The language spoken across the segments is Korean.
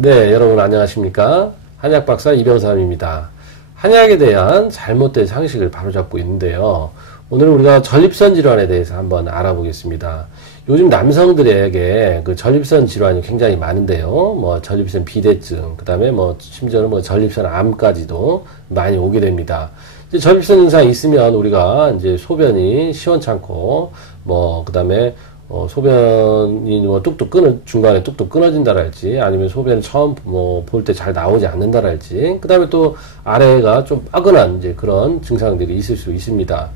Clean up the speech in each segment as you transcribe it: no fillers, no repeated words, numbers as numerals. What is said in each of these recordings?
네, 여러분 안녕하십니까? 한약박사 이병삼입니다. 한약에 대한 잘못된 상식을 바로잡고 있는데요. 오늘 우리가 전립선 질환에 대해서 한번 알아보겠습니다. 요즘 남성들에게 그 전립선 질환이 굉장히 많은데요. 뭐 전립선 비대증, 그 다음에 뭐 심지어는 뭐 전립선 암까지도 많이 오게 됩니다. 이제 전립선 증상이 있으면 우리가 이제 소변이 시원찮고, 뭐 그 다음에 소변이 뭐 중간에 뚝뚝 끊어진다랄지, 아니면 소변 처음 뭐 볼 때 잘 나오지 않는다랄지, 그 다음에 또 아래가 좀 빠근한 이제 그런 증상들이 있을 수 있습니다.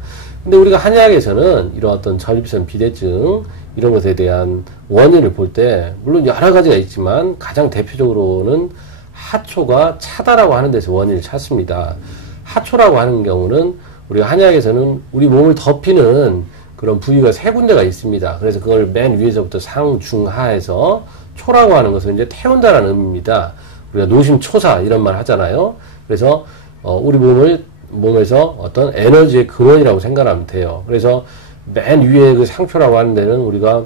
근데 우리가 한의학에서는 이런 어떤 전립선 비대증, 이런 것에 대한 원인을 볼 때, 물론 여러 가지가 있지만, 가장 대표적으로는 하초가 차다라고 하는 데서 원인을 찾습니다. 하초라고 하는 경우는 우리가 한의학에서는 우리 몸을 덮이는 그런 부위가 세 군데가 있습니다. 그래서 그걸 맨 위에서부터 상, 중, 하에서 초라고 하는 것은 이제 태운다라는 의미입니다. 우리가 노심초사 이런 말 하잖아요. 그래서 우리 몸에서 어떤 에너지의 근원이라고 생각하면 돼요. 그래서 맨 위에 그 상초라고 하는 데는 우리가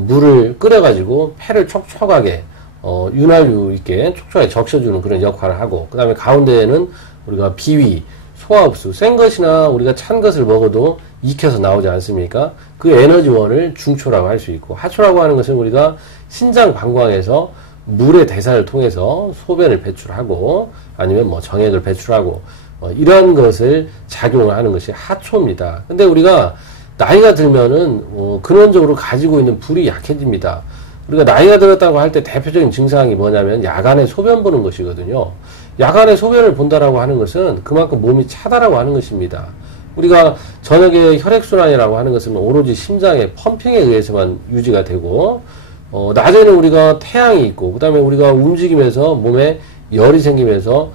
물을 끓여가지고 폐를 촉촉하게 윤활유 있게 촉촉하게 적셔주는 그런 역할을 하고, 그 다음에 가운데에는 우리가 비위, 소화흡수, 센 것이나 우리가 찬 것을 먹어도 익혀서 나오지 않습니까? 그 에너지원을 중초라고 할 수 있고, 하초라고 하는 것은 우리가 신장 방광에서 물의 대사를 통해서 소변을 배출하고, 아니면 뭐 정액을 배출하고, 이런 것을 작용을 하는 것이 하초입니다. 근데 우리가 나이가 들면은 근원적으로 가지고 있는 불이 약해집니다. 우리가 나이가 들었다고 할 때 대표적인 증상이 뭐냐면 야간에 소변 보는 것이거든요. 야간에 소변을 본다라고 하는 것은 그만큼 몸이 차다라고 하는 것입니다. 우리가 저녁에 혈액순환이라고 하는 것은 오로지 심장의 펌핑에 의해서만 유지가 되고, 낮에는 우리가 태양이 있고, 그 다음에 우리가 움직이면서 몸에 열이 생기면서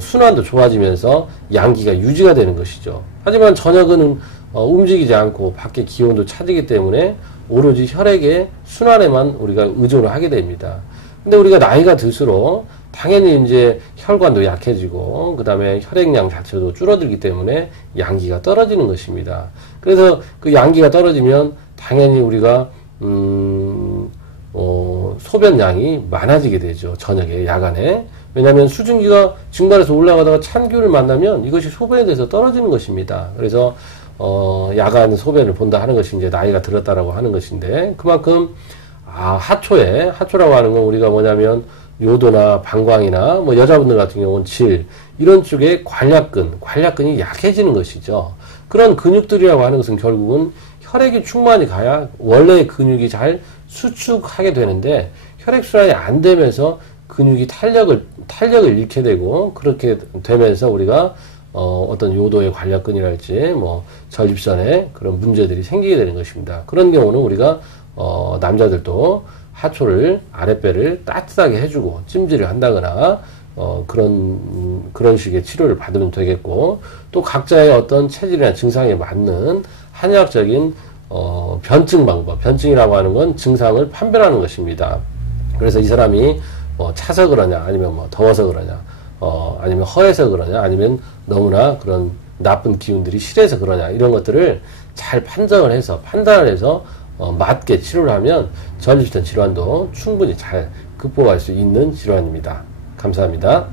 순환도 좋아지면서 양기가 유지가 되는 것이죠. 하지만 저녁은 움직이지 않고 밖에 기온도 차지기 때문에 오로지 혈액의 순환에만 우리가 의존을 하게 됩니다. 근데 우리가 나이가 들수록 당연히 이제 혈관도 약해지고, 그 다음에 혈액량 자체도 줄어들기 때문에 양기가 떨어지는 것입니다. 그래서 그 양기가 떨어지면 당연히 우리가 소변량이 많아지게 되죠. 저녁에, 야간에. 왜냐하면 수증기가 증발해서 올라가다가 찬 기운을 만나면 이것이 소변에 대해서 떨어지는 것입니다. 그래서 야간 소변을 본다 하는 것이 이제 나이가 들었다라고 하는 것인데, 그만큼 하초라고 하는 건 우리가 뭐냐면 요도나 방광이나 뭐 여자분들 같은 경우는 질, 이런 쪽에 관략근이 약해지는 것이죠. 그런 근육들이라고 하는 것은 결국은 혈액이 충만히 가야 원래의 근육이 잘 수축하게 되는데, 혈액순환이 안 되면서 근육이 탄력을 잃게 되고, 그렇게 되면서 우리가 어떤 요도의 관략근이랄지 뭐 전립선에 그런 문제들이 생기게 되는 것입니다. 그런 경우는 우리가 남자들도 하초를, 아랫배를 따뜻하게 해주고 찜질을 한다거나 그런 식의 치료를 받으면 되겠고, 또 각자의 어떤 체질이나 증상에 맞는 한의학적인 변증 방법, 변증이라고 하는 건 증상을 판별하는 것입니다. 그래서 이 사람이 차서 그러냐, 아니면 뭐 더워서 그러냐, 아니면 허해서 그러냐, 아니면 너무나 그런 나쁜 기운들이 실해서 그러냐, 이런 것들을 잘 판단을 해서 맞게 치료를 하면 전립선 질환도 충분히 잘 극복할 수 있는 질환입니다. 감사합니다.